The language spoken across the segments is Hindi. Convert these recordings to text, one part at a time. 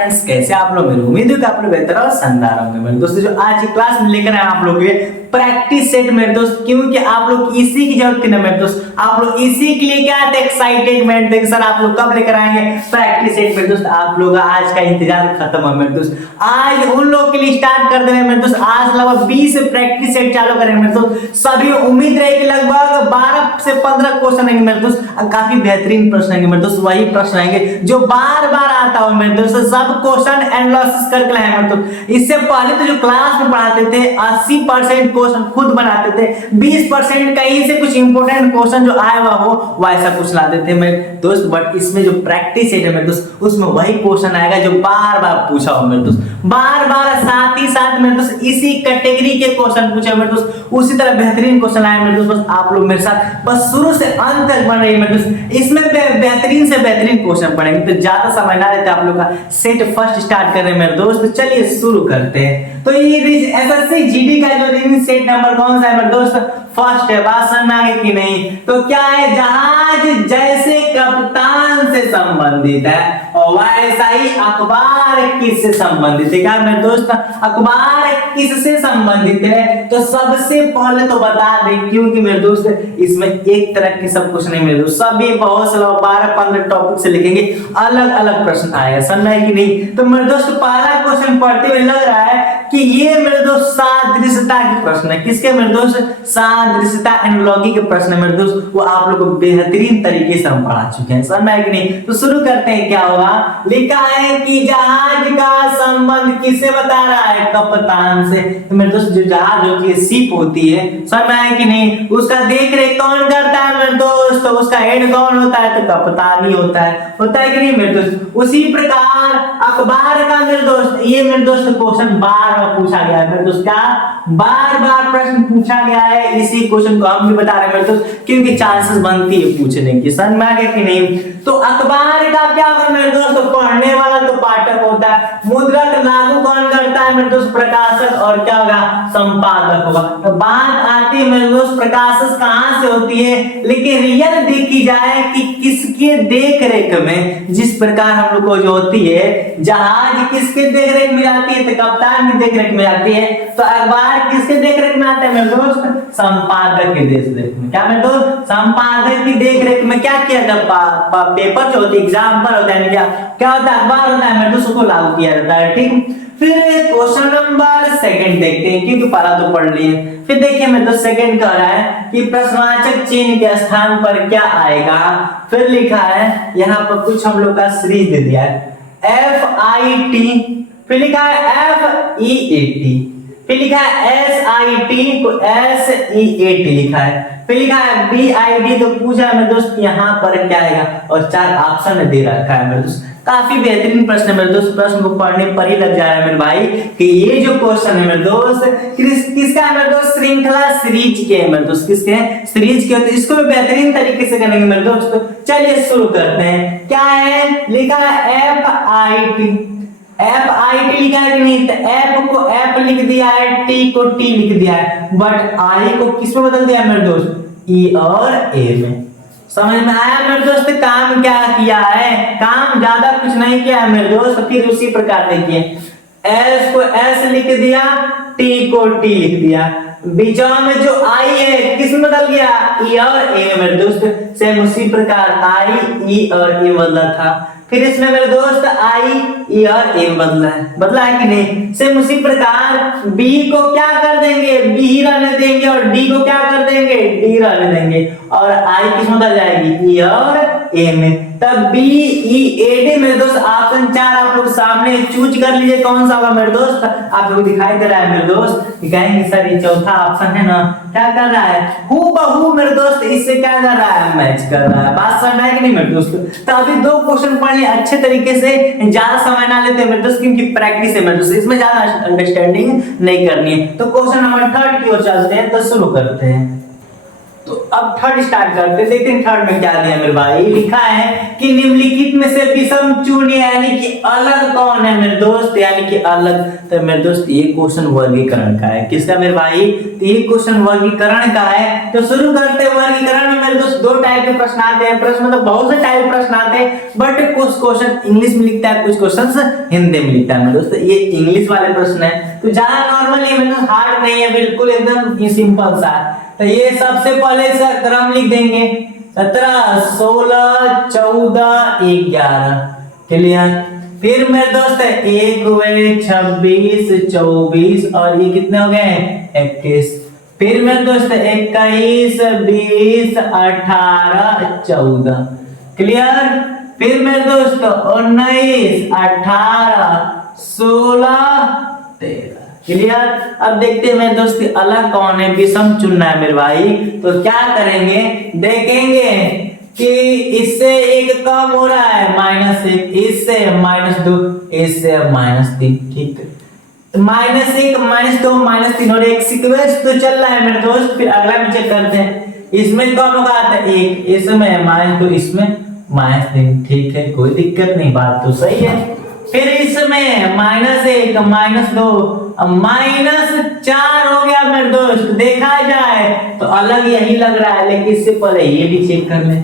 फ्रेंड्स, कैसे आप लोग? मेरी उम्मीद है कि आप लोग बेहतर और शानदार होंगे। मेरे दोस्तों, जो आज की क्लास में लेकर आए आप लोग के प्रैक्टिस सेट मेरे दोस्त, क्योंकि आप लोग इसी की जरूरत थी ना मेरे दोस्त। आप लोग इसी के लिए क्या थे, एक्साइटेडमेंट थे कि सर आप लोग कब लेकर आएंगे प्रैक्टिस सेट मेरे दोस्त। आप लोग आज का इंतजार खत्म है मेरे दोस्त। आज उन लोग के लिए स्टार्ट कर दे रहे हैं मेरे दोस्त। आज लगभग 20 प्रैक्टिस सेट चालू करेंगे मेरे दोस्त। सभी उम्मीद रहेगी लगभग 12 से 15 क्वेश्चन आएंगे मेरे दोस्त। काफी बेहतरीन प्रश्न आएंगे मेरे दोस्त। वही प्रश्न आएंगे जो बार बार आता हो मेरे दोस्त। सब क्वेश्चन एनालिसिस करके लाए मेरे दोस्त। इससे पहले तो जो क्लास में पढ़ाते थे 80% क्वेश्चन खुद बनाते थे, 20% कहीं से कुछ इंपोर्टेंट क्वेश्चन जो आया हुआ हो वैसा कुछ लाते थे मेरे दोस्त। बट इसमें जो प्रैक्टिस है मेरे दोस्त, उसमें वही क्वेश्चन आएगा जो बार बार पूछा हो मेरे दोस्त। बार बार साथ ही साथ मेरे दोस्त इसी कैटेगरी के क्वेश्चन पूछे मेरे दोस्त। उसी तरह बेहतरीन क्वेश्चन आए मेरे दोस्त। बस आप लोग मेरे साथ बस शुरू से अंत तक बन रही है मेरे दोस्त। इसमें बेहतरीन से बेहतरीन क्वेश्चन पढ़ेंगे, तो ज्यादा समय ना लेते आप लोग का सेट फर्स्ट स्टार्ट कर रहे हैं मेरे दोस्त। तो चलिए शुरू करते हैं। तो ये एसएससी जीडी का जो रीडिंग सेट नंबर कौन सा है मेरे दोस्त? फर्स्ट है। बात समझ में आ गई कि नहीं? तो क्या है, जहाज जैसे कप्तान से संबंधित है और वैसा ही अखबार किससे संबंधित है? क्या मेरे दोस्त, अखबार किससे संबंधित है? तो सबसे पहले तो बता दें, क्योंकि मेरे दोस्त इसमें एक तरह के सब कुछ नहीं मेरे दोस्त, सभी बहुत सारा 12-15 टॉपिक से लिखेंगे, अलग अलग प्रश्न आएगा। समझ में कि नहीं? तो मेरे दोस्त पहला क्वेश्चन पढ़ते हुए लग रहा है कि ये मेरे दोस्त सादृश्यता के प्रश्न है। किसके मेरे दोस्त? सादृश्यता एनालॉजी के प्रश्न है मेरे दोस्त। वो आप लोग को बेहतरीन तरीके से हम पढ़ा चुके हैं। समझ में आया कि नहीं? तो शुरू करते हैं। क्या हुआ, लिखा है कि जहाज का संबंध किससे बता रहा है? कप्तान से। तो मेरे दोस्त जो जहाज होती है, शिप होती है, समझ में आया कि नहीं? उसका देख रेख कौन करता है मेरे दोस्त? तो उसका हेड कौन होता है? तो कप्तान ही होता है कि नहीं मेरे दोस्त? उसी प्रकार अखबार का मेरे दोस्त, ये मेरे दोस्त क्वेश्चन बार बार पूछा गया है मेरे दोस्त। क्या बार बार प्रश्न पूछा गया है? इसी क्वेश्चन को हम भी बता रहे हैं मेरे दोस्त, क्योंकि चांसेस बनती है पूछने की। समझ में आ गया कि नहीं? तो अखबार का क्या होगा मेरे दोस्त? तो पढ़ने वाला तो पाठक होता है। मुद्रक लागू कौन करता है मेरे दोस्त? प्रकाशक। और क्या होगा? संपादक होगा। तो बात आती है मेरे दोस्त प्रकाशक कहां से होती है, लेकिन रियल देखी जाए कि किसके देख रेख में, जिस प्रकार हम लोग को जो होती है जहाज किसके देख रेख में जाती है? तो कप्तान की देख रेख में जाती है। तो अखबार किसके देख रेख में आता है मेरे दोस्त? संपादक के देख रेख में। क्या मेरे दोस्त? संपादक की देख रेख में क्या किया जाता? पेपर जो होती है, एग्जाम्पल होता है, क्या होता है? अखबार होता है मेरे दोस्त, उसको लागू किया जाता है। ठीक, फिर क्वेश्चन नंबर सेकंड देखते हैं, क्योंकि पहला तो पढ़ लिए। फिर देखिए मेरे दोस्त सेकंड कह रहा है कि प्रश्नवाचक चिन्ह के स्थान पर क्या आएगा। फिर लिखा है यहाँ पर कुछ हम लोग का सीरीज दे दिया है, FIT, फिर लिखा है FEAT, फिर लिखा है SIT को SEAT लिखा है, फिर लिखा है BID। तो पूछा है मेरे दोस्त यहाँ पर क्या आएगा, और 4 ऑप्शन दे रखा है मेरे दोस्त। काफी बेहतरीन प्रश्न है मेरे दोस्त। प्रश्न को पढ़ने पर ही लग जा रहा है मेरे भाई कि ये जो क्वेश्चन है मेरे दोस्त किसका है मेरे दोस्त? श्रृंखला सीरीज के है मेरे दोस्त। किसके? सीरीज के। तो इसको भी बेहतरीन तरीके से करेंगे मेरे दोस्त। तो चलिए शुरू करते हैं। क्या है, लिखा है FIT लिखा है कि नहीं? तो F को F लिख दिया है, T को T लिख दिया है, बट I को किस में बदल दिया मेरे दोस्त? E और A में। समझ में आया मेरे दोस्त? काम क्या किया है? काम ज्यादा कुछ नहीं किया है मेरे दोस्त। फिर उसी प्रकार देखिए, S को S लिख दिया, T को T लिख दिया, बीच में जो I है किस में बदल गया? E और A मेरे दोस्त। सेम उसी प्रकार I, E और A बदला था। फिर इसमें मेरे दोस्त I, E और A बदला है कि नहीं? सेम उसी प्रकार B को क्या कर देंगे? B ही रहने देंगे, और D को क्या कर देंगे? D रहने देंगे, और I किस में बदल जाएगी? E और A में। तब BEAD मेरे दोस्त ऑप्शन 4 आप लोग सामने चूज कर लीजिए, कौन सा होगा मेरे दोस्त? आप लोग दिखाई दे रहा है मेरे दोस्त, कहेंगे सर ये चौथा ऑप्शन है ना, क्या कर रहा है? हूबहू मेरे दोस्त इससे क्या कर रहा है? मैच कर रहा है। बात समझ में आई कि नहीं मेरे दोस्त? तो अभी 2 क्वेश्चन पढ़ लिए अच्छे तरीके से, ज्यादा समय ना लेते मेरे दोस्त, क्योंकि प्रैक्टिस है मेरे दोस्त, इसमें ज्यादा अंडरस्टैंडिंग नहीं करनी है। तो क्वेश्चन नंबर 3 की ओर चलते हैं। तो शुरू करते हैं। तो अब थर्ड स्टार्ट करते, देखते हैं थर्ड में क्या दिया मेरे भाई। लिखा है कि निम्नलिखित में से विषम चूर्ण यानी कि अलग कौन है मेरे दोस्त, यानी कि अलग। तो मेरे दोस्त ये क्वेश्चन वर्गीकरण का है। किसका मेरे भाई, तो ये क्वेश्चन वर्गीकरण का है। तो शुरू करते हैं। वर्गीकरण में मेरे दोस्त दो टाइप के प्रश्न आते हैं। प्रश्न मतलब बहुत से टाइप प्रश्न आते हैं, बट कुछ क्वेश्चन इंग्लिश में लिखता है, कुछ क्वेश्चन हिंदी में लिखता है मेरे दोस्त। ये इंग्लिश वाले प्रश्न है, तो ज्यादा नॉर्मल है मेरे दोस्त, हार्ड नहीं है, बिल्कुल एकदम सिंपल सा है। तो ये सबसे पहले इसका क्रम लिख देंगे, 17, 16, 14, 11। क्लियर। फिर मेरे दोस्त 1 हुए, 26, 24 और ये कितने हो गए 21। फिर मेरे दोस्त 21, 20, 18, 14। क्लियर। फिर मेरे दोस्त 19, 18, 16, 13। क्लियर। अब देखते हैं मेरे दोस्त अलग कौन है, विषम चुनना है मेरे भाई। तो क्या करेंगे, देखेंगे कि इससे एक कम हो रहा है -1, इससे -2, इससे -3। ठीक है, -1, -2, -3 और एक सीक्वेंस तो चल रहा है मेरे दोस्त। फिर अगला भी चेक करते हैं, इसमें कौन होगा 1, इसमें -2, इसमें -3। ठीक है, कोई दिक्कत नहीं, बात तो सही है। फिर इसमें -1, -2, -4 हो गया मेरे दोस्त। देखा जाए तो अलग यही लग रहा है, लेकिन इससे पहले ये भी चेक कर ले,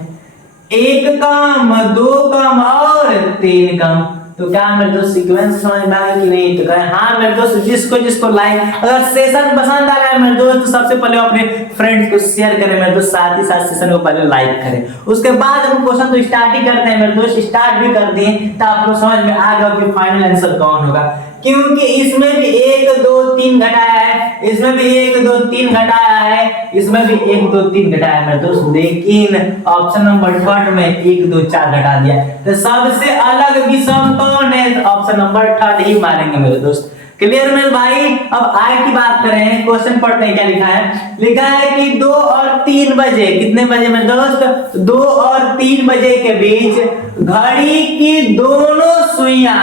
1 कम, 2 कम और 3 कम। तो क्या मेरे दोस्त सीक्वेंस समझ में आया कि नहीं, तो कहें हाँ मेरे दोस्त। जिसको जिसको लाइक, अगर सेशन पसंद आ रहा है मेरे दोस्त, तो सबसे पहले अपने फ्रेंड्स को शेयर करें मेरे दोस्त, साथ ही साथ सेशन को पहले लाइक करें। उसके बाद हम क्वेश्चन तो स्टार्ट ही करते हैं मेरे दोस्त, स्टार्ट भी कर दिए, तो आप लोग समझ में आ गया कि फाइनल आंसर कौन होगा। क्योंकि इसमें भी 1, 2, 3 घटाया है, इसमें भी 1, 2, 3 घटाया है, इसमें भी 1, 2, 3 घटाया है मेरे दोस्त, लेकिन ऑप्शन नंबर थर्ड में 1, 2, 4 घटा दिया। तो सबसे अलग विषम कौन है, तो ऑप्शन नंबर थर्ड ही मारेंगे मेरे दोस्त। क्लियर मेरे भाई। अब आय की बात करें, क्वेश्चन पढ़ते हैं। क्या लिखा है, लिखा है कि 2 और 3 बजे, कितने बजे मेरे दोस्त, 2 और 3 बजे के बीच घड़ी की दोनों सुइयां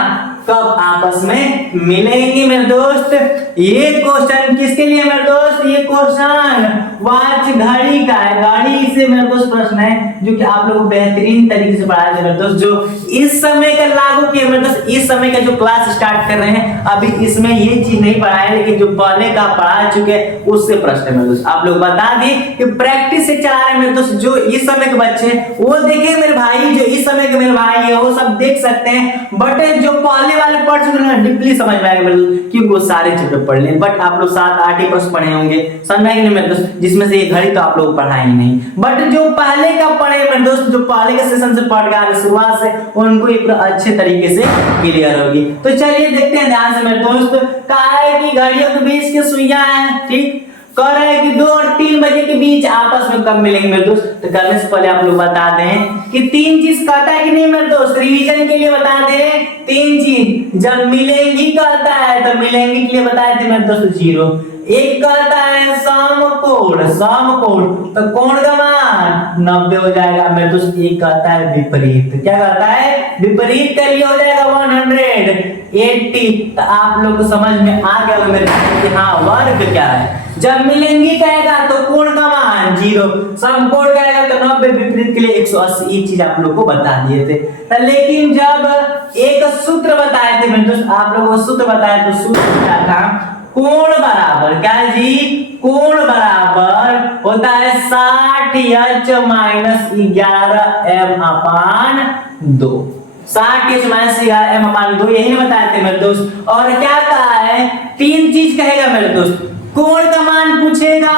कब आपस में मिलेंगी मेरे दोस्त। ये क्वेश्चन किसके लिए मेरे दोस्त, ये क्वेश्चन वॉच घड़ी का है। घड़ी से मेरे दोस्त प्रश्न है जो कि आप लोगों को बेहतरीन तरीके से पढ़ाया मेरे दोस्त, जो इस समय का लागू किया मेरे दोस्त। इस समय का जो क्लास स्टार्ट कर रहे हैं, अभी इसमें ये चीज नहीं पढ़ाया, लेकिन जो पहले का पढ़ा चुके उससे प्रश्न है मेरे दोस्त। आप लोग बता दिए कि प्रैक्टिस से चला रहे हैं मेरे दोस्त। जो इस समय के बच्चे वो देखे मेरे भाई, जो इस समय के मेरे भाई है वो सब देख सकते हैं, बट जो पहले वाले पढ़ चुके हैं डीपली समझ में आएगा मेरे दोस्त, क्योंकि वो सारे चैप्टर पढ़ लें। बट आप लोग 7-8 ही प्रश्न पढ़े होंगे, समझ में आएगा नहीं मेरे दोस्त, जिसमें से ये घड़ी तो आप लोग पढ़ा ही नहीं। बट जो पहले का पढ़े मेरे दोस्त, जो पहले के सेशन से पढ़ गए शुरुआत से, उनको ये पूरा अच्छे तरीके से क्लियर होगी। तो चलिए देखते हैं ध्यान से मेरे दोस्त। कहा है कि घड़ियों के बीच की सुइयां हैं, ठीक, कह रहा है कि 2 और 3 बजे के बीच आपस में कब मिलेंगे मेरे दोस्त। तो करने से पहले आप लोग बता दें कि 3 चीज कहता है कि नहीं मेरे दोस्त, रिवीजन के लिए बता दें 3 चीज जब मिलेंगी कहता है, तो मिलेंगी के लिए बताए थे मेरे दोस्त 0। एक कहता है समकोण, समकोण तो कोण का मान 90 हो जाएगा मेरे दोस्त। एक कहता है विपरीत, क्या कहता है, विपरीत के लिए हो जाएगा 180। तो आप लोग को समझ में आ गया मेरे कि हाँ वर्ग क्या है। जब मिलेंगी कहेगा तो कोण का मान 0, समकोण कहेगा तो 90, विपरीत के लिए 180। ये चीज आप लोग को बता दिए थे। लेकिन जब एक सूत्र बताए थे मेरे दोस्त, आप लोगों को सूत्र बताया, तो सूत्र क्या था, कोण बराबर क्या जी, कोण बराबर होता है 60h - 11m/2। 60h - 11m/2 यही बताए थे मेरे दोस्त। और क्या कहा है, 3 चीज कहेगा मेरे दोस्त। कोण का मान पूछेगा,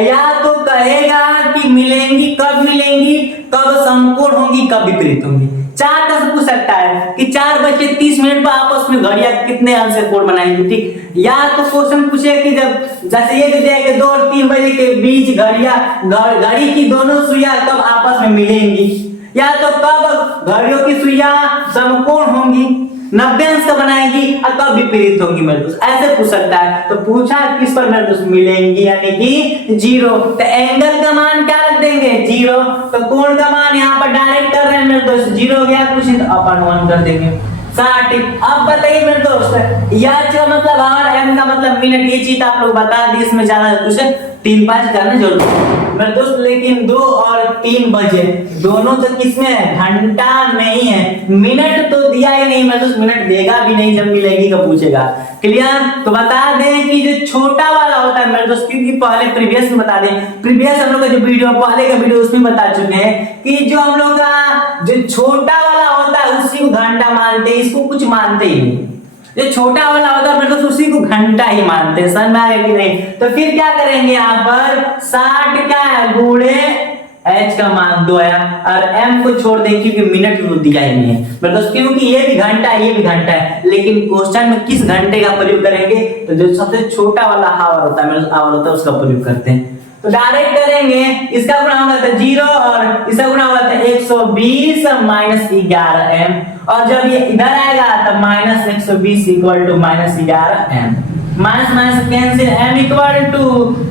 या तो कहेगा कि मिलेंगी कब मिलेंगी, कब समकोण होंगी, कब विपरीत होंगी। 4 का से पूछ सकता है कि 4:30 पर आपस में घड़ियां कितने अंश से कोण बनाएंगी, ठीक। या तो क्वेश्चन पूछे कि जब जैसे ये दे दिया कि 2 और 3 बजे के बीच घड़ी की दोनों सुइयां कब आपस में मिलेंगी, या तो कब घड़ियों की सुइयां समकोण होंगी, 90 अंश का बनाएंगी, और कब विपरीत होंगी मेरे दोस्त, ऐसे पूछ सकता है। तो पूछा किस पर मेरे दोस्त, मिलेंगी यानी कि 0। तो एंगल का मान क्या रख देंगे 0। तो कोण का मान यहाँ पर डायरेक्ट कर रहे हैं मेरे दोस्त, 0 हो गया, कुछ तो अपन 1 कर देंगे 60। अब बताइए मेरे दोस्त, h का मतलब आवर, m का मतलब मिनट, ये चीज आप लोग बता दी, इसमें ज्यादा कुछ 3-5 करना जरूरी है। मेरे दोस्त, लेकिन 2 और 3 बजे दोनों तो किसमें है, घंटा में ही है, मिनट तो दिया ही नहीं मेरे दोस्त, मिनट देगा भी नहीं जब मिलेगी का पूछेगा। क्लियर? तो बता दें कि जो छोटा वाला होता है मेरे दोस्त, क्योंकि पहले प्रीवियस में बता दें, प्रीवियस हम लोग का जो वीडियो पहले का वीडियो उसमें बता चुके हैं कि जो हम लोग का जो छोटा वाला होता है उसी को घंटा मानते हैं, इसको कुछ मानते ही नहीं। जो छोटा वाला होता है मेरे दोस्त उसी को घंटा ही मानते हैं, समझ में आ गया कि नहीं? तो फिर क्या करेंगे यहाँ पर 60 क्या है गुणे h का मान 2 आया और m को छोड़ दें क्योंकि मिनट तो दिया ही नहीं है मेरे दोस्त, क्योंकि ये भी घंटा है ये भी घंटा है, लेकिन क्वेश्चन में किस घंटे का प्रयोग करेंगे, तो जो सबसे छोटा वाला हावर होता है मेरे दोस्त, आवर होता है, उसका प्रयोग करते हैं। तो डायरेक्ट करेंगे, इसका गुणा होगा तो 0 और इसका गुणा होगा तो 120 माइनस 11m, और जब ये इधर आएगा तो minus 120 equal to minus 11m, minus minus cancel, m equal to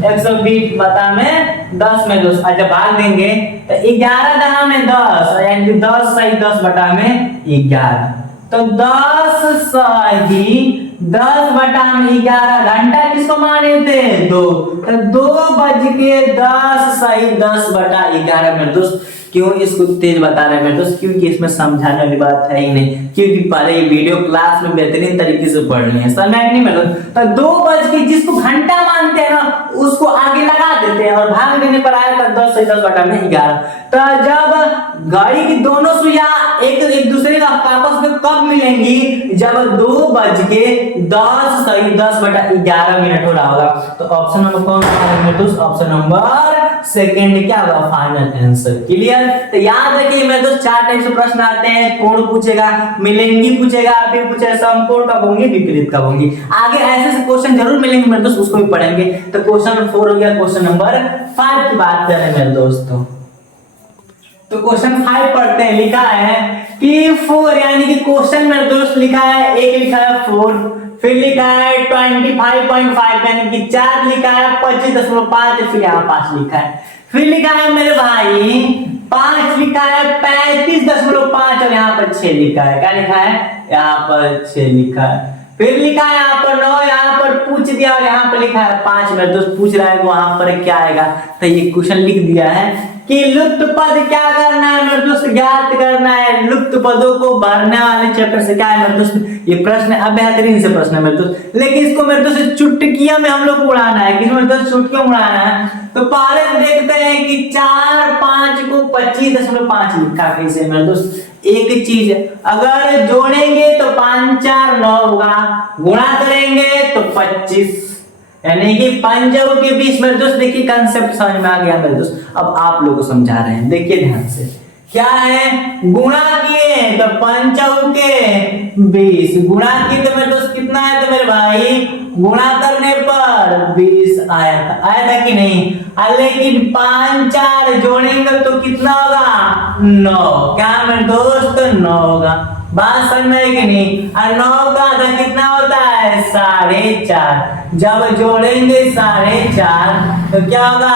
120 बटा में 10 में दोस्त, जब भाग देंगे तो 11 दहा में 10, यानी कि 10 सही 10 बटा में 11, तो 10 सही 10 बटा में 11, घंटा किसको माने थे 2, तो 2:10 सही 10 बटा 11 मेरे दोस्त। क्यों इसको तेज बता रहे हैं मेरे दोस्त, क्योंकि इसमें समझाने वाली बात है ही नहीं, क्योंकि पहले ये वीडियो क्लास में बेहतरीन तरीके से पढ़नी है, समझ में नहीं मेरे दोस्त। तो 2 बज के जिसको घंटा मानते हैं ना उसको आगे लगा देते हैं और भाग देने पर आया तो 10 सही 10 बटा में 11। तो जब घड़ी की दोनों सुइयां एक दूसरे का आपस में कब मिलेंगी, जब 2:10 सही 10 बटा 11 मिनट हो रहा होगा। तो ऑप्शन नंबर कौन सा है मेरे दोस्त, ऑप्शन नंबर सेकंड क्या होगा, फाइनल आंसर। क्लियर? तो याद रखिए मेरे दोस्त 4 टाइप से प्रश्न आते हैं, कोण पूछेगा, मिलेंगी पूछेगा, फिर पूछेगा समकोण कब होंगे, विपरीत कब होंगी, आगे ऐसे क्वेश्चन जरूर मिलेंगे मेरे दोस्त, उसको भी पढ़ेंगे। तो क्वेश्चन नंबर 4 हो गया, क्वेश्चन नंबर 5 की बात कर रहे हैं मेरे दोस्तों। तो क्वेश्चन 5 पढ़ते हैं, लिखा है कि 4 यानी कि क्वेश्चन मेरे दोस्त लिखा है, एक लिखा है 4, फिर लिखा है 25.5 यानी कि 4 लिखा है, 25.5 फिर यहाँ 5 लिखा है, फिर लिखा है मेरे भाई 5 लिखा है, 35.5 और यहाँ पर 6 लिखा है, क्या लिखा है यहाँ पर 6 लिखा है, फिर लिखा है यहाँ पर 9, यहाँ पर पूछ दिया और यहाँ पर लिखा है 5 मेरे दोस्त, पूछ रहा है वहां पर क्या आएगा, तो ये क्वेश्चन लिख दिया है कि लुप्त पद क्या करना है मेरे दोस्त, ज्ञात करना है, लुप्त पदों को भरने वाले चैप्टर से क्या है मेरे दोस्त, ये प्रश्न अब बेहतरीन से प्रश्न है मेरे दोस्त, लेकिन इसको मेरे दोस्त चुटकिया में हम लोग उड़ाना है, किस मेरे दोस्त चुटकियों उड़ाना है। तो पहले देखते हैं कि 4 5 को 25.5 लिखा कैसे मेरे दोस्त। एक चीज अगर जोड़ेंगे तो 5 4 9 होगा, गुणा करेंगे तो 25, यानी कि पंजों के बीच में दोस्त देखिए कंसेप्ट समझ में आ गया मेरे दोस्त। अब आप लोगों को समझा रहे हैं, देखिए ध्यान से, क्या है गुणा किए तो पंचों के 20, गुणा किए तो मेरे दोस्त कितना है, तो मेरे भाई गुणा करने पर 20 आया था कि नहीं, लेकिन 5 4 जोड़ेंगे तो कितना होगा 9, क्या मेरे दोस्त 9 होगा, बात समझ में है कि नहीं। और 9 का आधा कितना होता है 4.5, जब जोड़ेंगे 4.5 तो क्या होगा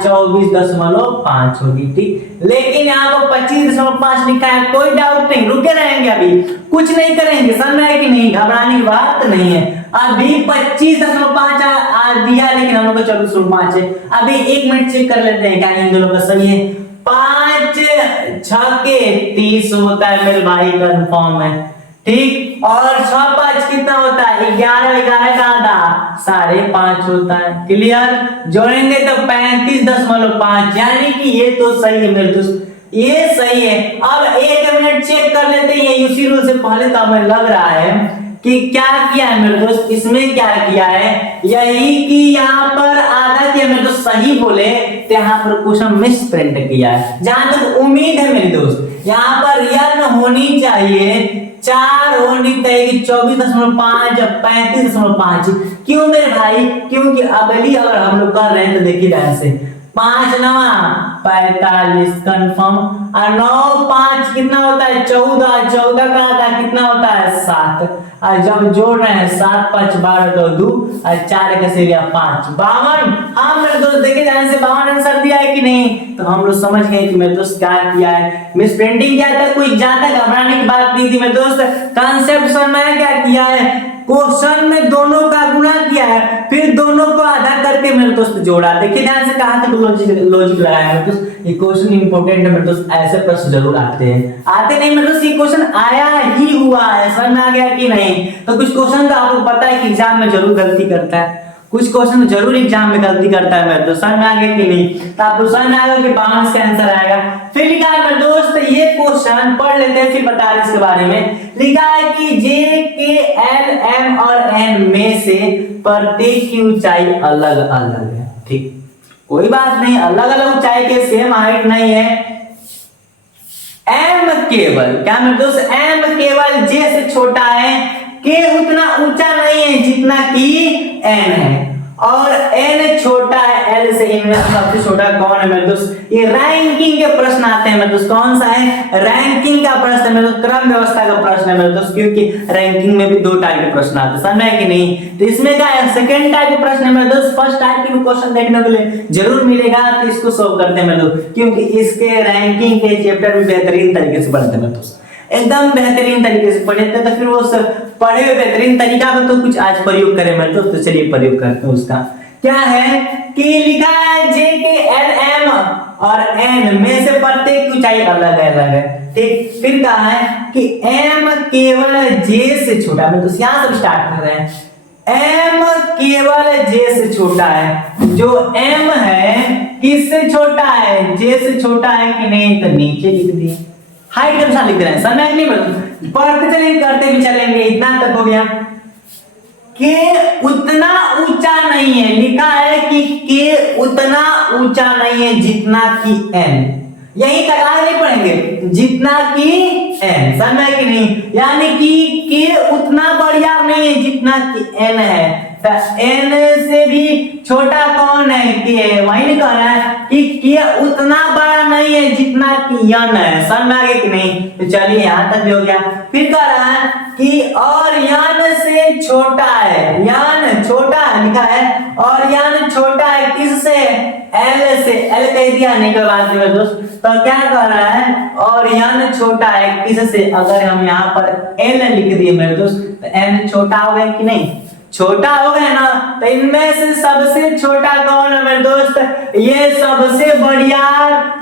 24.5 होगी, ठीक। लेकिन यहाँ पर 25.5 लिखा है, कोई डाउट नहीं, रुके रहेंगे, अभी कुछ नहीं करेंगे, समझ में है कि नहीं, घबराने की बात नहीं है। अभी 25.5 दिया, लेकिन हम लोग को 24.5 है। अभी 1 मिनट चेक कर लेते हैं क्या इन दोनों का सही है। 5 6 के 30 होता है मेरे भाई, कंफर्म है, ठीक। और 6 5 कितना होता है 11, 11 का आधा 5.5 होता है, क्लियर। जोड़ेंगे तो 35.5, यानी कि ये तो सही है मेरे दोस्त, ये सही है। अब 1 मिनट चेक कर लेते हैं, उसी रूल से पहले तो हमें लग रहा है कि क्या किया है मेरे दोस्त, इसमें क्या किया है, यही कि यहाँ पर आधा किया मेरे दोस्त सही बोले, तो यहाँ पर क्वेश्चन मिस प्रिंट किया है, जहां तक उम्मीद है मेरे दोस्त। यहाँ पर रियल होनी चाहिए 4 होनी चाहिए, 24.5 35.5, क्यों मेरे भाई, क्योंकि अगली अगर हम लोग कर रहे हैं तो देखिए ध्यान से, 5 9 45 कंफर्म, और 9 5 कितना होता है 14, 14 का आधा कितना होता है 7, और जब जोड़ रहे हैं 7 5 12 2 2 और 4 का से गया 5 52। हाँ मेरे दोस्त देखिए ध्यान से 52 आंसर दिया है कि नहीं, तो हम लोग समझ गए कि मेरे दोस्त क्या किया है, मिस प्रिंटिंग किया था, कोई ज्यादा घबराने की बात नहीं थी मेरे दोस्त। कंसेप्ट समझ में आया क्या किया है, क्वेश्चन में दोनों का गुणा किया है, फिर दोनों को आधा करके मेरे दोस्त जोड़ा। देखिए ध्यान से कहां तक लॉजिक लगाया मेरे दोस्त। ये क्वेश्चन इंपॉर्टेंट है मेरे दोस्त, ऐसे प्रश्न जरूर आते हैं। आते नहीं मेरे दोस्त, ये क्वेश्चन आया ही हुआ है, समझ में आ गया कि नहीं। तो कुछ क्वेश्चन तो आपको पता है कि एग्जाम में जरूर गलती करता है, कुछ क्वेश्चन जरूर एग्जाम में गलती करता है मेरे दोस्त, समझ में आ गया कि नहीं। तो आपको समझ में आएगा कि 52 का आंसर आएगा। फिर लिखा है मेरे दोस्त, ये क्वेश्चन पढ़ लेते हैं फिर बता रहे इसके बारे में। लिखा है कि जे के एल एम और एन में से प्रत्येक की ऊंचाई अलग अलग है। ठीक, कोई बात नहीं, अलग अलग ऊंचाई के सेम हाइट नहीं है। एम केवल क्या मेरे दोस्त, एम केवल जे से छोटा है, के उतना ऊंचा नहीं है जितना कि एन है, और एन छोटा है एल से। इनमें सबसे छोटा कौन है मेरे दोस्त। ये रैंकिंग के प्रश्न आते हैं मेरे दोस्त। कौन सा है, रैंकिंग का प्रश्न है मेरे दोस्त, क्रम व्यवस्था का प्रश्न है मेरे दोस्त, क्योंकि रैंकिंग में भी 2 टाइप के प्रश्न आते हैं, समझ में कि नहीं। तो इसमें क्या है, सेकंड टाइप के प्रश्न है मेरे दोस्त। फर्स्ट टाइप के क्वेश्चन देखने को लिए जरूर मिलेगा, तो इसको सॉल्व करते हैं मेरे दोस्त, क्योंकि इसके रैंकिंग के चैप्टर भी बेहतरीन तरीके से पढ़ते हैं मेरे दोस्त, एकदम बेहतरीन तरीके से पढ़े थे। तो फिर वो पढ़े हुए बेहतरीन तरीका को तो कुछ आज प्रयोग करें मेरे दोस्त। तो चलिए प्रयोग करते हैं। उसका क्या है कि लिखा है जे के एल एम और एन में से प्रत्येक की ऊंचाई अलग है। ठीक, फिर कहा है कि एम केवल जे से छोटा, मैं तो यहां से स्टार्ट कर रहे हैं। एम केवल जे से छोटा है, जो एम है किससे छोटा है, जे से छोटा है कि नहीं, तो नीचे लिख दिए, हाइट के अनुसार लिख रहे हैं, समझ नहीं पढ़ते चलेंगे करते भी चलेंगे। इतना तक हो गया। के उतना ऊंचा नहीं है, लिखा है कि के उतना ऊंचा नहीं है जितना कि एन, यही तक आगे नहीं पढ़ेंगे, जितना कि एन, समझ कि नहीं। यानी कि के उतना बढ़िया नहीं है जितना कि एन है। तो एन से भी छोटा कौन है, के। वही नहीं कह रहा है कि के उतना बड़ा नहीं है जितना कि यन है, समझ में आ गया कि नहीं। तो चलिए यहाँ तक भी हो गया। फिर कह रहा है कि और यन से छोटा है, यन छोटा है लिखा है, और यन छोटा है किससे, एल से। एल कह दिया नहीं कोई बात नहीं दोस्त। तो क्या कर रहा है, और यन छोटा है किससे। अगर हम यहाँ पर एल लिख दिए मेरे दोस्त, तो एन छोटा हो गया कि नहीं, छोटा हो गया ना। तो इनमें से सबसे छोटा कौन है मेरे दोस्त, ये सबसे बढ़िया,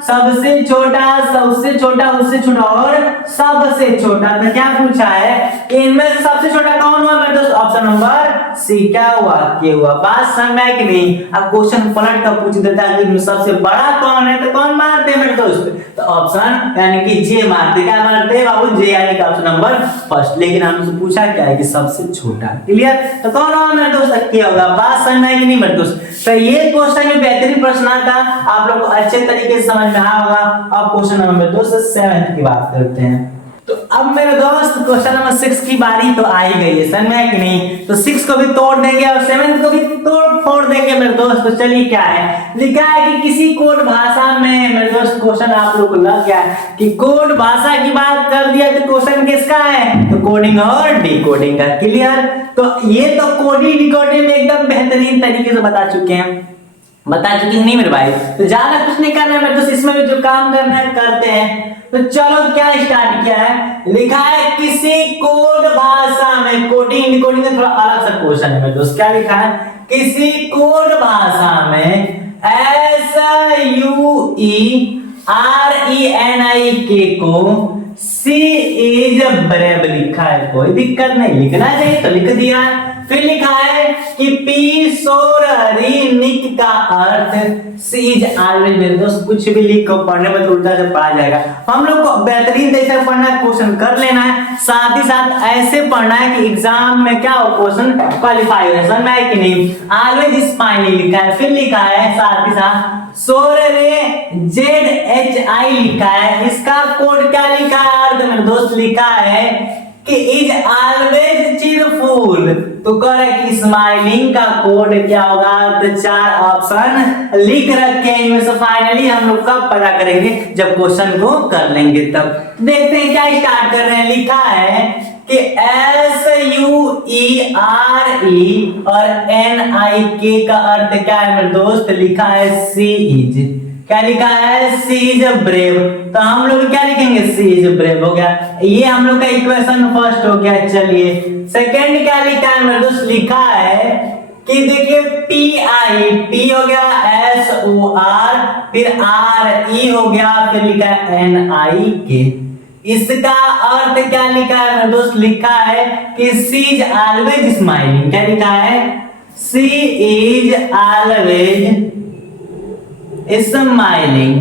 सबसे छोटा, सबसे छोटा, उससे छोटा और सबसे छोटा। तो क्या पूछा है, इनमें से सबसे छोटा कौन हुआ मेरे दोस्त, ऑप्शन नंबर सी। क्या हुआ, के हुआ। बात समझ में आई कि नहीं। अब क्वेश्चन पलट कर पूछ देता है कि इनमें सबसे बड़ा कौन है, तो कौन मारते हैं मेरे दोस्त, तो ऑप्शन यानी कि जे मारते। क्या मारते हैं बाबू, जे, यानी कि ऑप्शन नंबर फर्स्ट। लेकिन हमसे पूछा क्या है कि सबसे छोटा, क्लियर। तो कौन होगा मेरे दोस्त, क्या होगा। बात समझ में आई कि नहीं मेरे दोस्त। तो ये क्वेश्चन में बेहतरीन प्रश्न था, आप लोग को अच्छे तरीके से समझ में आया होगा। अब क्वेश्चन नंबर दोस्त 7 की बात करते हैं। तो अब मेरे दोस्त क्वेश्चन नंबर 6 की बारी तो आ ही गई है, समझ में है कि नहीं। तो 6 को भी तोड़ देंगे और 7 को भी तोड़ फोड़ देंगे मेरे दोस्त। तो चलिए क्या है, लिखा है कि किसी कोड भाषा में, मेरे दोस्त क्वेश्चन आप लोग को लग गया कि कोड भाषा की बात कर दिया, तो क्वेश्चन किसका है, तो कोडिंग और डिकोडिंग का, क्लियर। तो ये तो कोडिंग डिकोडिंग में एकदम बेहतरीन तरीके से बता चुके हैं, बता चुके नहीं मेरे भाई। तो ज्यादा कुछ नहीं करना है मेरे दोस्त, इसमें भी जो काम करना है करते हैं। तो चलो क्या स्टार्ट किया है, लिखा है किसी कोड भाषा में, कोडिंग डिकोडिंग का थोड़ा अलग सा क्वेश्चन है मेरे दोस्त। क्या लिखा है, किसी कोड भाषा में SUERENIK को C is brave लिखा है, कोई दिक्कत नहीं, लिखना चाहिए तो लिख दिया। फिर लिखा है कि पिसोरनिक का अर्थ C is always, मेरे दोस्त कुछ भी लिखो, पढ़ने में तो उल्टा से पढ़ा जाएगा। हम लोग को बेहतरीन तरीके से पढ़ना है, क्वेश्चन कर लेना है, साथ ही साथ ऐसे पढ़ना है कि एग्जाम में क्या हो, क्वेश्चन क्वालिफाई हो, समझ में आया कि नहीं। ऑलवेज स्माइली लिखा है, फिर लिखा है साथ ही साथ सोरे ZHI लिखा है, इसका कोड क्या लिखा है, अर्थ मेरे दोस्त लिखा है कि इज ऑलवेज चीरफुल। तो करे कि स्माइलिंग का कोड क्या होगा, तो 4 ऑप्शन लिख रखे हैं, इनमें से फाइनली हम लोग कब पता करेंगे, जब क्वेश्चन को कर लेंगे तब। देखते हैं क्या स्टार्ट कर रहे हैं। लिखा है कि SUERE और NIK का अर्थ क्या है मेरे दोस्त, लिखा है C is, क्या लिखा है, सी इज ब्रेव। तो हम लोग क्या लिखेंगे, सी इज ब्रेव हो गया। ये हम लोग का इक्वेशन फर्स्ट हो गया। चलिए सेकंड क्या लिखा है मेरे दोस्त, लिखा है कि देखिए पी आई, पी हो गया एस ओ आर, फिर आर ई हो गया, फिर लिखा है एन आई के। इसका अर्थ क्या लिखा है मेरे दोस्त, लिखा है कि सी इज ऑलवेज स्माइलिंग। क्या लिखा है, सी इज ऑलवेज स्माइलिंग।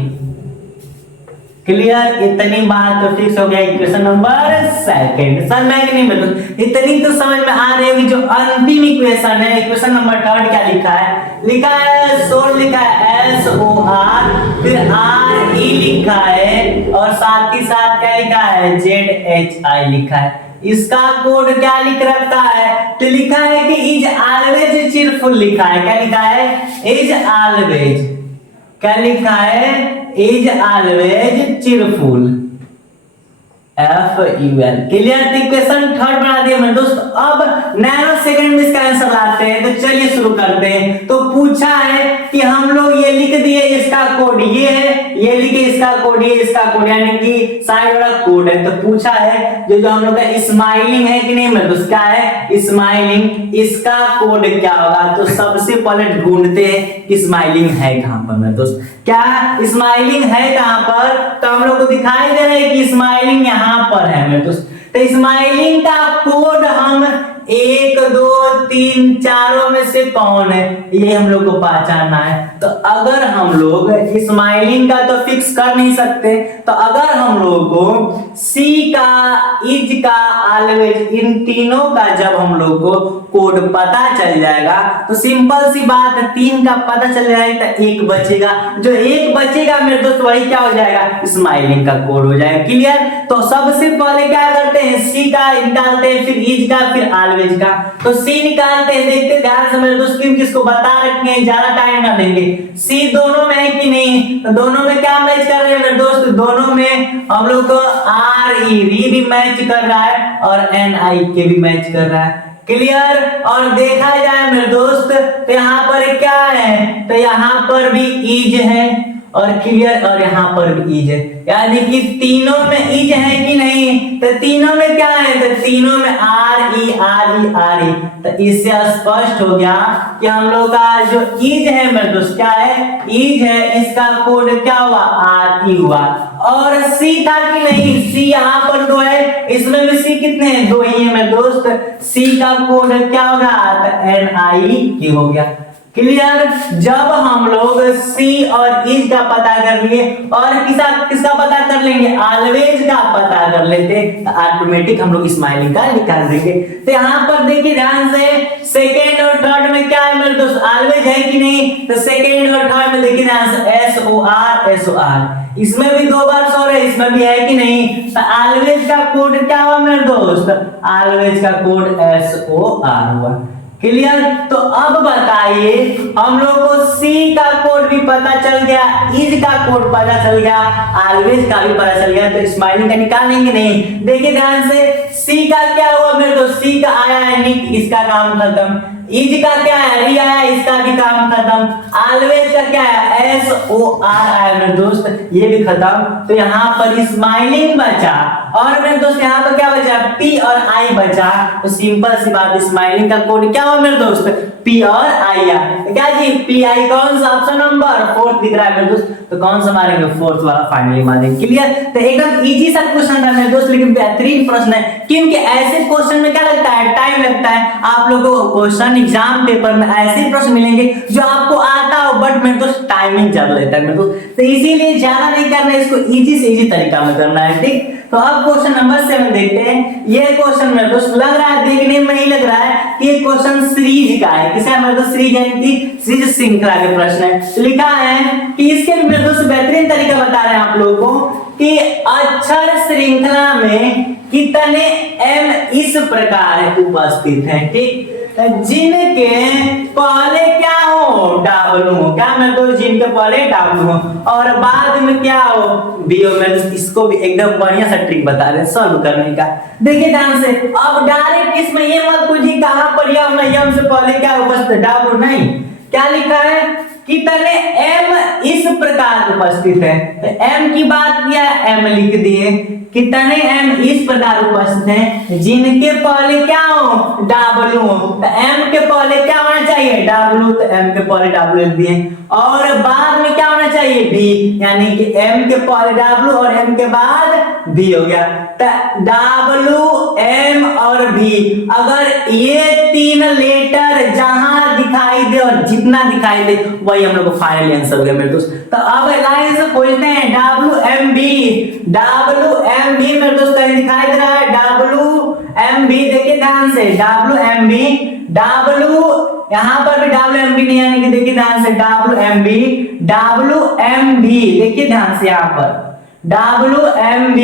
क्लियर, इतनी बात तो फिक्स हो गया। इक्वेशन नंबर सेकंड सर मैं कि नहीं बता, इतनी तो समझ में आ रही होगी। जो अंतिम इक्वेशन है, इक्वेशन नंबर थर्ड क्या लिखा है, लिखा है सोल, लिखा है एस ओ आर, फिर आर ई लिखा है, और साथ ही साथ क्या लिखा है, जेड एच आई लिखा है। इसका कोड क्या लिख रखता है, तो लिखा है कि इज ऑलवेज चीयरफुल लिखा है। क्या लिखा है, इज ऑलवेज, क्या लिखा है, is always cheerful, F U L. Clear, equation third बना दिया मेरे दोस्त। अब नैनो सेकंड में इसका आंसर लाते हैं, तो चलिए शुरू करते हैं। तो पूछा है कि हम लोग ये लिख दिए, इसका कोड ये है, ये लिखे इसका कोड ये, इसका कोड यानी कि साइड वाला कोड है। तो पूछा है जो हम लोग का स्माइलिंग है कि नहीं मेरे दोस्त, क्या है स्माइलिंग, इसका कोड क्या होगा। तो सबसे पहले ढूंढते हैं कि स्माइलिंग है कहां पर मेरे दोस्त, क्या स्माइलिंग है कहां पर। तो हम लोग को दिखाई दे रहा है कि स्माइलिंग यहां पर है मेरे दोस्त। तो स्माइलिंग का कोड हम 1 2 3 चारों में से कौन है ये हम लोग को पहचानना है। तो अगर हम लोग स्माइलिंग का तो फिक्स कर नहीं सकते, तो अगर हम लोग को सी का, इज का, ऑलवेज, इन तीनों का जब हम लोग को कोड पता चल जाएगा, तो सिंपल सी बात है, 3 का पता चल जाएगा तो 1 बचेगा। जो 1 बचेगा मेरे दोस्त वही क्या हो जाएगा, स्माइलिंग का कोड हो जाएगा। क्लियर, तो सबसे पहले क्या करते हैं, सी का निकालते हैं, फिर इज का, फिर ऑलवेज का। तो सी निकालते हैं, देखते ध्यान से मेरे दोस्त, क्योंकि इसको बता रखे हैं, ज्यादा टाइम ना देंगे। सी दोनों में है कि नहीं, तो दोनों में क्या मैच कर रहे हैं मेरे दोस्त, दोनों में हम लोग को आर ई भी मैच कर रहा है और एन आई के भी मैच कर रहा है। क्लियर, और देखा जाए मेरे दोस्त तो यहाँ पर क्या है, तो यहाँ पर भी इज है, और क्लियर, और यहाँ पर भी इज है, यानी कि तीनों में इज है कि नहीं, तो तीनों में क्या है, तो तीनों में R E R E R E. तो इससे स्पष्ट हो गया कि हम लोग का जो इज है मेरे दोस्त, क्या है, इज है, इसका कोड क्या हुआ, आर ई हुआ। और सी था कि नहीं, सी यहाँ पर 2 है, इसमें भी सी कितने हैं, 2 ही है मेरे दोस्त। सी का कोड क्या होगा, तो एन आई के हो गया। क्लियर, जब हम लोग सी और इज का पता कर लिए और किसका पता कर लेंगे, ऑलवेज का पता कर लेते, तो ऑटोमेटिक हम लोग स्माइलिंग का निकाल देंगे। तो यहाँ पर देखिए ध्यान से, सेकेंड और थर्ड में क्या है मेरे दोस्त, ऑलवेज है कि नहीं, तो सेकेंड और थर्ड में देखिए ध्यान से एस ओ आर, इसमें भी 2 बार सो रहे, इसमें भी है कि नहीं। तो ऑलवेज का कोड क्या हुआ मेरे दोस्त, ऑलवेज का कोड एस ओ आर हुआ। क्लियर, तो अब बताइए हम लोग को सी का कोड भी पता चल गया, इज का कोड पता चल गया, ऑलवेज का भी पता चल गया, तो स्माइलिंग का निकालेंगे नहीं। देखिए ध्यान से, सी का क्या हुआ मेरे दोस्त, सी का आया है निक, इसका काम खत्म। इज का क्या है, री आया, इसका भी काम खत्म। ऑलवेज का क्या है, एस ओ आर आया मेरे दोस्त, ये भी खत्म। तो यहाँ पर स्माइलिंग बचा, और मेरे दोस्त यहाँ पर क्या बचा, पी और आई बचा। तो सिंपल सी बात, स्माइलिंग का कोड क्या हुआ मेरे दोस्त, पी और आई आ, क्या जी, पी आई कौन सा, ऑप्शन नंबर 4 दिख रहा है मेरे दोस्त, तो कौन सा मारेंगे, 4th वाला फाइनली मारेंगे। क्लियर, तो एकदम इजी सा क्वेश्चन था मेरे दोस्त, लेकिन बेहतरीन प्रश्न है, क्योंकि ऐसे क्वेश्चन में क्या लगता है, टाइम लगता है। आप लोगों को क्वेश्चन एग्जाम पेपर में ऐसे प्रश्न मिलेंगे जो आपको आता हो, बट मेरे दोस्त टाइमिंग ज्यादा लेता है मेरे दोस्त, तो इसीलिए ज्यादा नहीं करना है, इसको इजी से इजी तरीका में करना है। ठीक, तो अब क्वेश्चन नंबर 7 देखते हैं। ये क्वेश्चन मेरे दोस्त लग रहा है, देखने में ही लग रहा है कि ये क्वेश्चन सीरीज का है। किसका मेरे दोस्त, सीरीज यानी कि सीरीज श्रृंखला के प्रश्न है। तो लिखा है कि इसके लिए मेरे दोस्त बेहतरीन तरीका बता रहे हैं आप लोगों को कि अक्षर श्रृंखला में कितने एम इस प्रकार उपस्थित हैं, ठीक, जिनके पहले क्या हो, डब्ल्यू हो, क्या मैं तो जिनके पहले डब्ल्यू हो और बाद में क्या हो, बी हो। मैं इसको भी एकदम बढ़िया सा ट्रिक बता रहे हैं सॉल्व करने का। देखिए ध्यान से, अब डायरेक्ट इसमें ये मत पूछिए कहां पर यम से पहले क्या उपस्थित, डब्ल्यू नहीं, क्या लिखा है कितने m इस प्रकार उपस्थित है, तो m की बात किया, m लिख दिए। कितने m इस प्रकार उपस्थित हैं जिनके पहले क्या हो, w हो, तो m के पहले क्या होना चाहिए, w, तो m के पहले w लिख दिए। और बाद में क्या होना चाहिए, v, यानी कि m के पहले w और m के बाद v हो गया। तो w, m और v, अगर ये तीन लेटर जहां दिखाई दे और जितना दिखाई दे वही हम लोग को फाइनल आंसर हो गया मेरे दोस्त। तो अब लाइन से खोजते हैं WMB, WMB मेरे दोस्त कहीं दिखाई दे रहा है, WMB देखिए ध्यान से, WMB, W यहाँ पर भी WMB नहीं, यानी कि देखिए ध्यान से WMB, WMB देखिए ध्यान से, यहाँ पर WMB,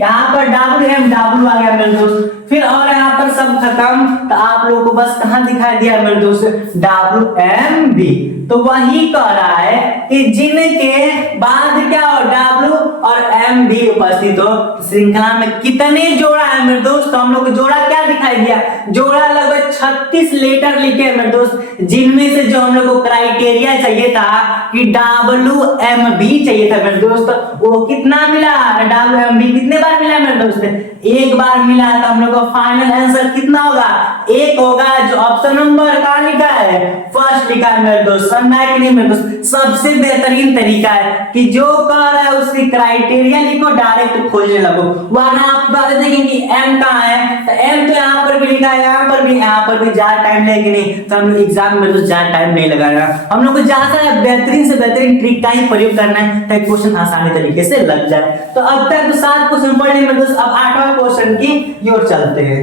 यहाँ पर WM W आ गया मेरे दोस्त। फिर और यहाँ पर सब खत्म, तो आप लोगों को बस कहां दिखाई दिया मेरे दोस्त, WMB। तो वही कह रहा है कि जिनके बाद क्या हो, W और MB उपस्थित हो, श्रृंखला में कितने जोड़ा है मेरे दोस्त, तो हम लोग को जोड़ा क्या दिखाई दिया, जोड़ा लगभग 36 लेटर लिखे हैं मेरे दोस्त, जिनमें से जो हम लोग को क्राइटेरिया चाहिए था कि WMB चाहिए था मेरे दोस्त, वो कितना मिला, WMB कितने बार मिला मेरे दोस्त, एक बार मिला। तो हम लोग का फाइनल आंसर कितना होगा, एक होगा, जो ऑप्शन नंबर कहाँ लिखा है, फर्स्ट लिखा है मेरे दोस्त। समझ में नहीं मेरे दोस्त, सबसे बेहतरीन तरीका है कि जो कह रहा है उसकी क्राइटेरिया लिखो, डायरेक्ट खोजने लगो, वरना आप बता देंगे कि m कहाँ है, तो m तो यहाँ पर भी लिखा है, यहाँ पर भी ज्यादा टाइम लगेगा नहीं, तो हम लोग एग्जाम में तो ज्यादा टाइम नहीं लगाना, हम लोग को ज्यादा बेहतरीन से बेहतरीन ट्रिक का ही प्रयोग करना है ताकि क्वेश्चन आसानी तरीके से लग जाए। तो अब तक तो 7 क्वेश्चन पढ़े मेरे दोस्त, अब 8वां क्वेश्चन की ओर चलते हैं।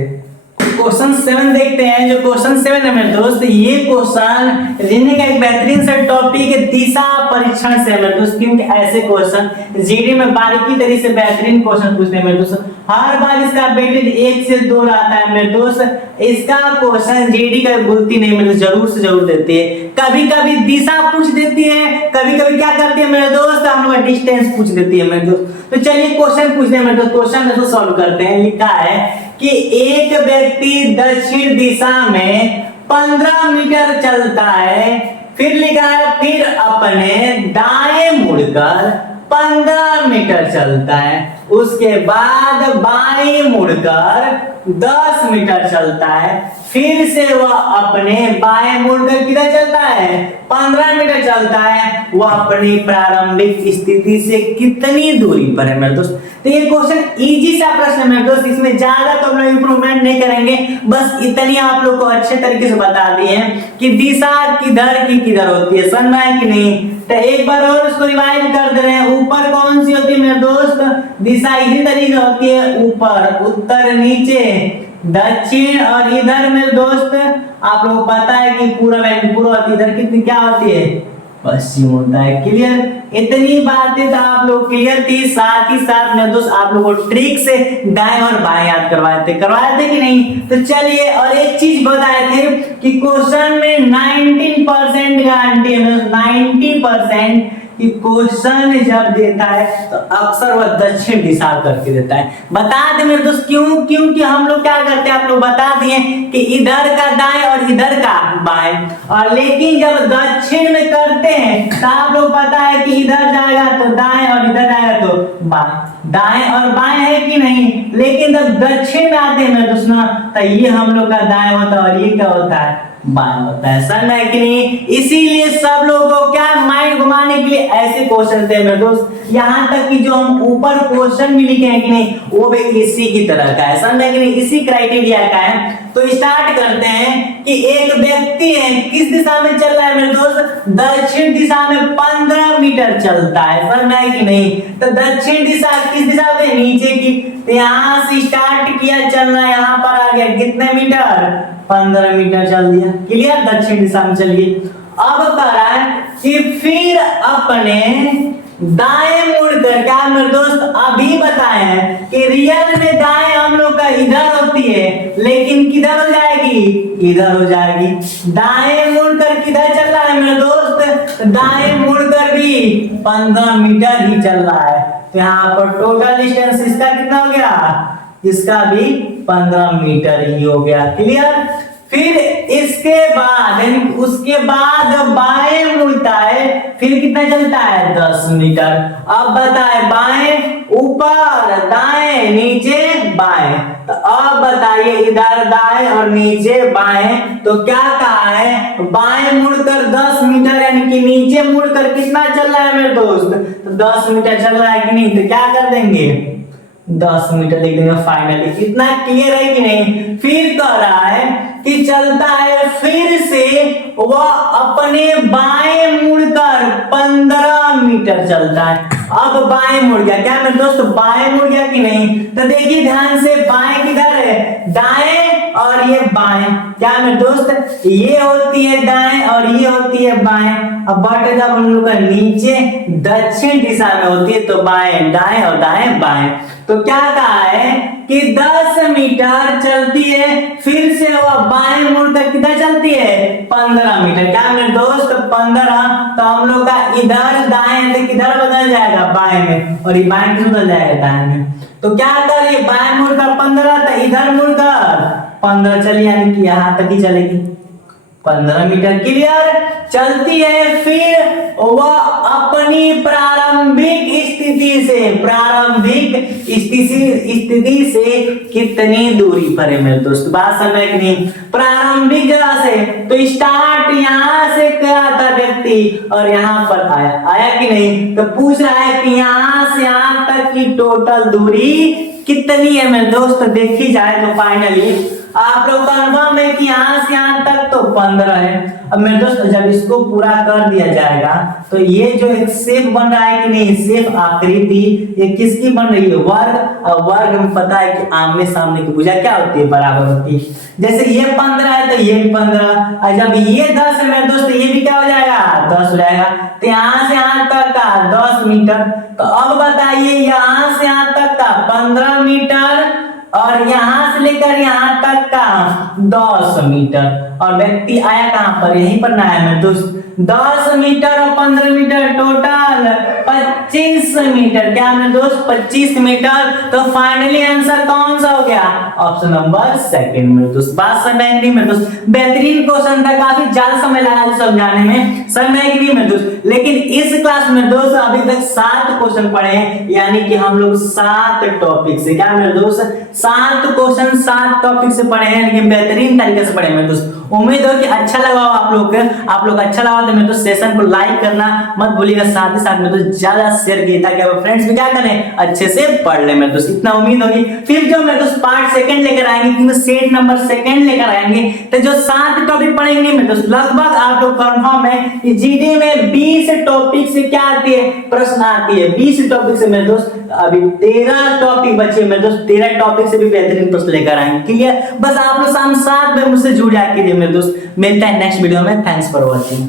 क्वेश्चन 7 देखते हैं। जो क्वेश्चन 7 है मेरे दोस्त, ये क्वेश्चन जीने का एक बेहतरीन सा टॉपिक है दिशा परीक्षण से मेरे दोस्त, क्योंकि ऐसे क्वेश्चन जीडी में बारीकी तरीके से बेहतरीन क्वेश्चन पूछते हैं मेरे दोस्त। हर बार इसका वेटेज 1 से 2 रहता है मेरे दोस्त। इसका क्वेश्चन जीडी का भूलती नहीं मेरे दोस्त, जरूर से जरूर देती है। कभी कभी दिशा पूछ देती है, कभी कभी क्या करती है मेरे दोस्त, हम लोग डिस्टेंस पूछ देती है मेरे दोस्त। तो चलिए क्वेश्चन पूछते हैं मेरे दोस्त, क्वेश्चन को सॉल्व करते हैं। लिखा है कि एक व्यक्ति दक्षिण दिशा में 15 मीटर चलता है, फिर लिखा है फिर अपने दाएं मुड़कर 15 मीटर चलता है, उसके बाद बाएं मुड़कर 10 मीटर चलता है, फिर से वह अपने बाएं मुड़कर किधर चलता है, 15 मीटर चलता है, वह अपनी प्रारंभिक स्थिति से कितनी दूरी पर है मेरे दोस्त। तो ये क्वेश्चन इजी सा प्रश्न है मेरे दोस्त, इसमें ज्यादा तो हम लोग इंप्रूवमेंट नहीं करेंगे, बस इतनी आप लोग को अच्छे तरीके से बता दिए हैं कि दिशा किधर की किधर होती है, समझ में आया कि नहीं। तो एक बार और उसको रिवाइज कर दे रहे हैं। ऊपर कौन सी होती है मेरे दोस्त, दिशा इसी तरीके से होती है, ऊपर, उत्तर, नीचे, दक्षिण, और इधर मेरे दोस्त आप लोग पता है कि पूर्व होती है, इधर कितनी क्या होती है, पश्चिम होता है। क्लियर, इतनी बातें तो आप लोग क्लियर थी। साथ ही साथ मेरे दोस्त आप लोगों को ट्रिक से दाएं और बाएं याद करवाए थे कि नहीं। तो चलिए और एक चीज बताए थे कि क्वेश्चन में 19% गारंटी है, 90% कि क्वेश्चन जब देता है तो अक्सर वह दक्षिण दिशा करके देता है। बता दे मेरे दोस्त क्यों, क्योंकि हम लोग क्या करते हैं, आप लोग बता दिए कि इधर का दाएं और इधर का बाएं, और लेकिन जब दक्षिण में करते हैं तो आप लोग पता है कि इधर जाएगा तो दाएं और इधर जाएगा तो बाएं, दाएं और बाएं है कि नहीं। लेकिन जब दक्षिण में आते हैं मेरे दोस्त तो ये हम लोग का दाएं होता है और ये क्या होता है, बाएं होता है, समझ है कि नहीं। इसीलिए सब लोगों को क्या माइंड घुमाने के लिए ऐसे क्वेश्चन थे मेरे दोस्त। यहाँ तक कि जो हम ऊपर क्वेश्चन भी लिखे हैं कि नहीं, वो भी इसी की तरह का है, समझ है कि नहीं, इसी क्राइटेरिया का है। तो स्टार्ट करते हैं कि एक व्यक्ति है, किस दिशा में चल रहा है मेरे दोस्त, दक्षिण दिशा में 15 मीटर चलता है, समझ है कि नहीं। तो दक्षिण दिशा किस दिशा में, नीचे की। तो यहाँ से स्टार्ट किया चलना, यहाँ पर आ गया कितने मीटर, 15 मीटर चल दिया। क्लियर, दक्षिण दिशा में चलिए। अब कह रहा है कि फिर अपने दाएं मुड़कर, क्या मेरे दोस्त अभी बताए हैं कि रियल में दाएं हम लोग का इधर होती है, लेकिन किधर हो जाएगी, इधर हो जाएगी। दाएं मुड़कर किधर चल रहा है मेरे दोस्त, दाएं मुड़कर भी 15 मीटर ही चल रहा है। तो यहाँ पर टोटल डिस्टेंस इसका कितना हो गया, इसका भी 15 मीटर ही हो गया। क्लियर, फिर इसके बाद यानी उसके बाद बाएं मुड़ता है, फिर कितना चलता है 10 मीटर। अब बताए बाएं ऊपर, दाएं नीचे, बाएं। तो अब बताइए इधर दाएं और नीचे बाएं, तो क्या कहा है बाएं मुड़कर 10 मीटर यानी कि नीचे मुड़कर कितना चल रहा है मेरे दोस्त, तो 10 मीटर चल रहा है कि नहीं, तो क्या कर देंगे 10 मीटर लिख देंगे फाइनली। इतना क्लियर है कि नहीं। फिर कह रहा है कि चलता है फिर से वह अपने बाएं मुड़कर 15 मीटर चलता है। अब बाएं मुड़ गया, क्या मेरे दोस्त बाएं मुड़ गया कि नहीं, तो देखिए ध्यान से बाएं किधर है, दाएं और ये बाएं, क्या मेरे दोस्त ये होती है दाएं और ये होती है बाएं। अब बट जब हम लोग का नीचे दक्षिण दिशा में होती है तो बाएं दाएं और दाएं बाएं। तो क्या कहा है कि 10 मीटर चलती है, फिर से वो बाएं मुड़कर कितना चलती है 15 मीटर, क्या मेरे दोस्त 15। तो हम लोग का इधर दाएं से किधर बदल जाएगा बाएं में, और ये बाएं किधर बदल जाएगा दाएं में। तो क्या कर रही है बाएं मुड़कर 15, तो इधर मुड़कर 15 चली यानी कि यहाँ तक ही चलेगी 15 मीटर। क्लियर चलती है, फिर वह अपनी प्रारंभिक स्थिति से कितनी दूरी पर है मेरे दोस्त, बात समझ कि नहीं। प्रारंभिक जगह से तो स्टार्ट यहाँ से किया था व्यक्ति और यहाँ पर आया कि नहीं, तो पूछ रहा है कि यहाँ से यहाँ तक की टोटल दूरी कितनी है मेरे दोस्त। देखी जाए तो फाइनली आप लोग कन्फर्म है कि यहाँ से यहाँ तक तो 15 है। अब मेरे दोस्त जब इसको पूरा कर दिया जाएगा तो ये जो एक शेप बन रहा है कि नहीं, शेप आकृति, ये किसकी बन रही है वर्ग। और वर्ग में पता है कि आमने सामने की भुजा क्या होती है बराबर होती है। जैसे ये 15 है तो ये भी 15, और जब ये 10 है मेरे दोस्त ये भी क्या हो जाएगा 10 हो जाएगा। तो यहाँ से यहाँ तक का 10 मीटर। तो अब बताइए यहाँ से यहाँ तक का 15 मीटर और यहाँ से लेकर यहाँ तक का 10 मीटर, और व्यक्ति आया कहां पर, यहीं पर ना आया मेरे दोस्त। 10 मीटर और 15 मीटर टोटल 25 मीटर, क्या मेरे दोस्त 25 मीटर। तो फाइनली आंसर कौन सा हो गया, ऑप्शन नंबर सेकंड मेरे दोस्त। बात समझ नहीं मेरे दोस्त, बेहतरीन क्वेश्चन था, काफी ज्यादा समय लगा समझाने में, समझ नहीं मेरे दोस्त। लेकिन इस क्लास में दोस्त अभी तक 7 क्वेश्चन पढ़े हैं, यानी कि हम लोग 7 टॉपिक से, क्या मेरे दोस्त 7 क्वेश्चन 7 टॉपिक से पढ़े हैं, लेकिन बेहतरीन तरीके से पढ़े मेरे दोस्त। उम्मीद हो कि अच्छा लगा हो आप लोग को। आप लोग अच्छा लगा तो मेरे दोस्त सेशन को लाइक करना मत भूलिएगा, साथ ही साथ मेरे दोस्त ज्यादा शेयर कीजिए ताकि आप फ्रेंड्स भी क्या करें अच्छे से पढ़ ले मेरे दोस्त, इतना उम्मीद होगी। फिर जो मेरे दोस्त पार्ट सेकंड लेकर आएंगे, क्योंकि सेट नंबर सेकंड लेकर आएंगे, तो जो 7 टॉपिक पढ़ेंगे मेरे दोस्त लगभग आप लोग कंफर्म है कि जीडी में 20 टॉपिक से क्या आती है प्रश्न आती है। 20 टॉपिक से मेरे दोस्त अभी 13 टॉपिक बचे मेरे दोस्त, 13 टॉपिक से भी बेहतरीन प्रश्न लेकर आएंगे। क्लियर, बस आप लोग शाम 7 बजे मुझसे जुड़ जाए कीजिए मेरे दोस्त। मिलता है नेक्स्ट वीडियो में, थैंक्स फॉर वॉचिंग।